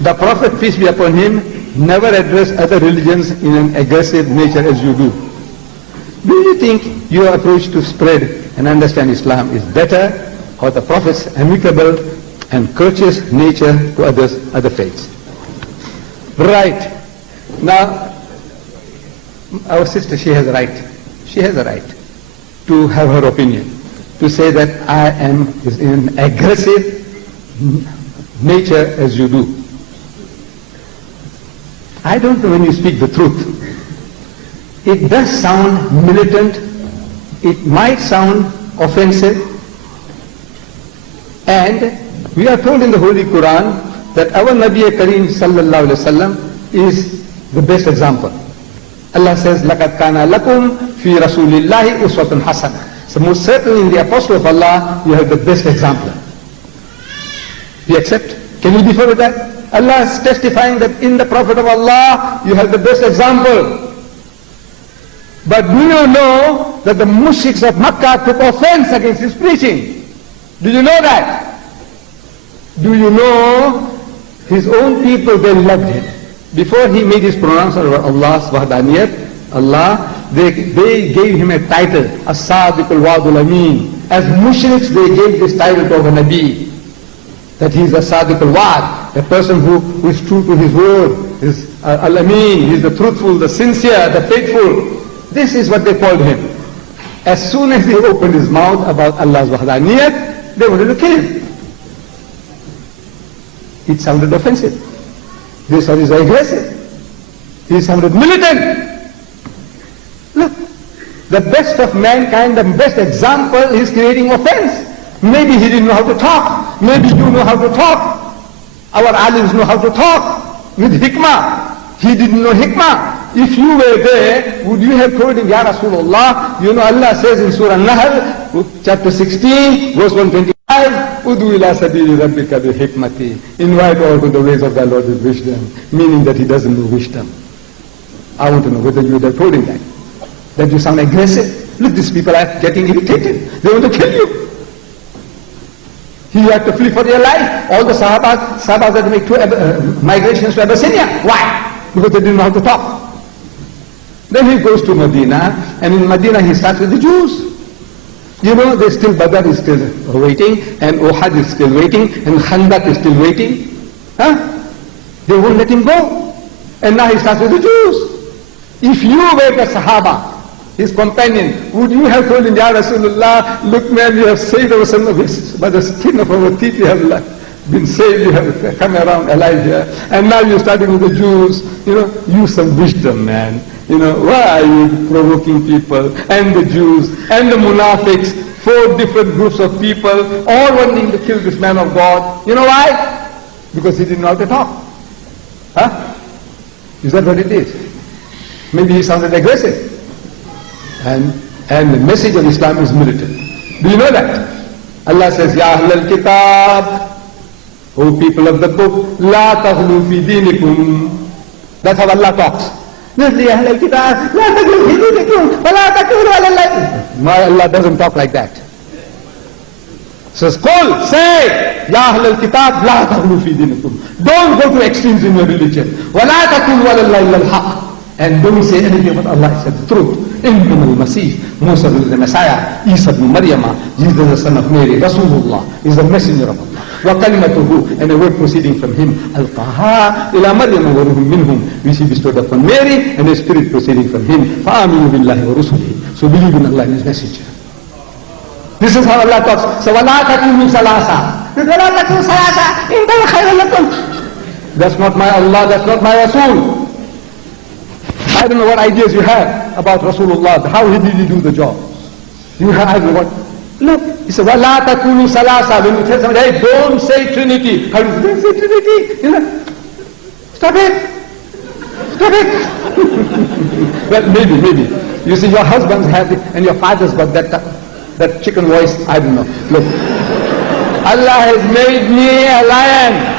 The Prophet, peace be upon him, never addressed other religions in an aggressive nature as you do. Do you think your approach to spread and understand Islam is better, or the Prophet's amicable and courteous nature to other faiths? Right. Now, our sister, she has a right. She has a right to have her opinion, to say that I am in an aggressive nature as you do. I don't know when you speak the truth. It does sound militant. It might sound offensive. And we are told in the Holy Quran that our Nabi Kareem sallallahu alaihi wasallam is the best example. Allah says, لَقَدْ كَانَ لَكُمْ فِي رَسُولِ اللَّهِ أُسْوَةٌ حَسَنَةٌ. So most certainly in the Apostle of Allah, you have the best example. You accept? Can you differ with that? Allah is testifying that in the Prophet of Allah, you have the best example. But do you know that the mushriks of Makkah took offense against his preaching? Do you know that? Do you know his own people, they loved him. Before he made his pronouncement of Allah's wahdaniyat, they gave him a title, As-Sadiq al-Wadul Ameen. As mushriks, they gave this title to a Nabi, that he is a Sadiq al-Wad, a person who is true to his word, is al-Ameen, he is the truthful, the sincere, the faithful. This is what they called him. As soon as he opened his mouth about Allah's wahdaniyat, they wanted to kill him. It sounded offensive. They said he's aggressive. He sounded militant. Look, the best of mankind, the best example is creating offense. Maybe he didn't know how to talk. Maybe you know how to talk. Our alims know how to talk with hikmah. He didn't know hikmah. If you were there, would you have told him, Ya Rasulullah, you know Allah says in Surah Nahl, chapter 16, verse 125, Udu ila sabili rabbika bi hikmati. Invite all to the ways of thy Lord with wisdom. Meaning that he doesn't know wisdom. I want to know whether you would have told him that. That you sound aggressive. Look, these people are getting irritated. They want to kill you. You had to flee for your life. All the Sahabas had to make two migrations to Abyssinia. Why? Because they didn't know how to talk. Then he goes to Medina, and in Medina he starts with the Jews. You know, Badr is still waiting, and Uhud is still waiting, and Khandaq is still waiting. Huh? They won't let him go. And now he starts with the Jews. If you were the Sahaba, his companion, would you have told him, Ya Rasulullah, look man, you have saved our son by the skin of our teeth, you have been saved, you have come around alive here, and now you're starting with the Jews. You know, use some wisdom, man. You know, why are you provoking people, and the Jews, and the Munafiqs, 4 different groups of people, all wanting to kill this man of God? You know why? Because he didn't know how to talk. Huh? Is that what it is? Maybe he sounded aggressive. And the message of Islam is militant. Do you know that? Allah says, Ya Ahl al-Kitab, O people of the book, La taghlu fi dinikum. That's how Allah talks. My Allah doesn't talk like that. Says, Qul, say, Ya Ahl al-Kitab, La taghlu fi dinikum. Don't go to extremes in your religion. Wa la takulu ala Allah illa al-haq. And don't say anything about Allah except the truth. Innam al-Masih, Musa is the Messiah, Isa ibn Maryam, Jesus the son of Mary, Rasulullah is the messenger of Allah. Wa kalimatuhu, and a word proceeding from him, Alqaha ila Maryam wa ruhum minhum, which he bestowed upon Mary, and a spirit proceeding from him. Fa'aminu billahi wa rusulihi. So believe in Allah and his messenger. This is how Allah talks. So وَلَا تَكُونُوا ثَلَاثًا. وَلَا تَكُونُوا ثَلَاثًا إِنَّهُ خَيْرٌ لَكُمْ. That's not my Allah, that's not my Rasul. I don't know what ideas you have about Rasulullah, how did he do the job. You have, I don't know what. Look, he said, وَلَا تَكُونُوا ثَلَاثًا. When you tell somebody, hey, don't say Trinity. How do you don't say Trinity? You know, stop it. Stop it. Well, maybe. You see, your husbands have it, and your fathers got that chicken voice, I don't know. Look, Allah has made me a lion.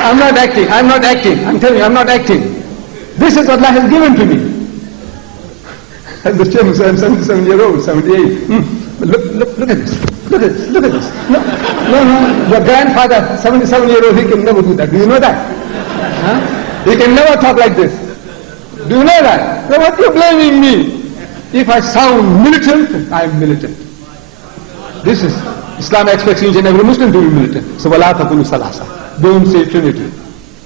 I'm not acting. I'm telling you, I'm not acting. This is what Allah has given to me. As the chairman said, I'm 77 years old, 78. Look at this. Look at this. Look at this. No. Your grandfather, 77-year-old, he can never do that. Do you know that? Huh? He can never talk like this. Do you know that? So what are you blaming me? If I sound militant, I am militant. This is, Islam expects each and every Muslim to be militant. So, وَلَا تَقُولُوا ثَلَاثَةً. Don't say Trinity.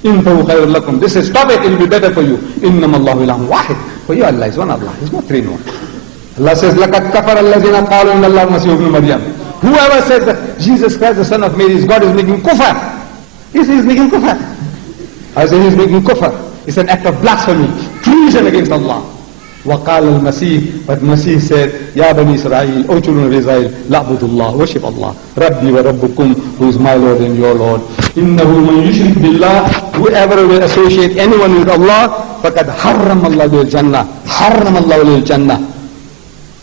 إِنْتَهُ خَيْرٌ لَكُمْ. This is, stop it, it will be better for you. إِنَّمَا اللَّهُ إِلَهٌ وَاحِدٌ. For you, Allah is one Allah. He's not three in one. Allah says, لَقَدْ كَفَرَ الَّذِينَ قَالُوا إِنَّ اللَّهَ مَسِيحُ ابْنُ مَرْيَمَ. Whoever says that Jesus Christ, the son of Mary, is God, is making kufr. He's making kufr. I say he's making kufr. It's an act of blasphemy, treason against Allah. وَقَالَ الْمَسِيحِ. But Masih said, Ya Bani Israel, O children of Israel, لَعْبُدُ اللَّهِ, worship Allah. Rabbi wa Rabbukum, who is my Lord and your Lord. إِنَّهُ مَنْ يُشْرِكْ بِاللَّهِ. Whoever will associate anyone with Allah, فَقَدْ حَرَّمَ اللَّهُ لِلْ جَنَّةِ. حَرَّمَ اللَّهُ لِلْ جَنَّةِ.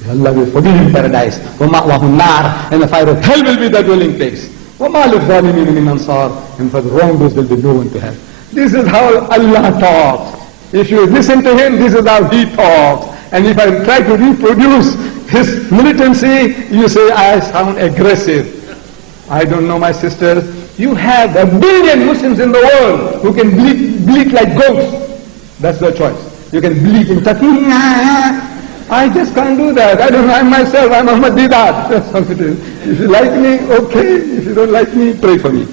Allah will forbid him paradise. وَمَأْوَهُ النَّارِ. And the fire of hell will be the dwelling place. وَمَا لِلظَّالِمِينَ مِنْ أَنصَارٍ. And for the wrongdoers there will be no one to help. This is how Allah talks. If you listen to him, this is how he talks. And if I try to reproduce his militancy, you say I sound aggressive. I don't know, my sisters. You have 1 billion Muslims in the world who can bleat like goats. That's their choice. You can bleat in Turkey. I just can't do that. I don't know. I'm myself. I'm Ahmed Deedat. If you like me, okay. If you don't like me, pray for me.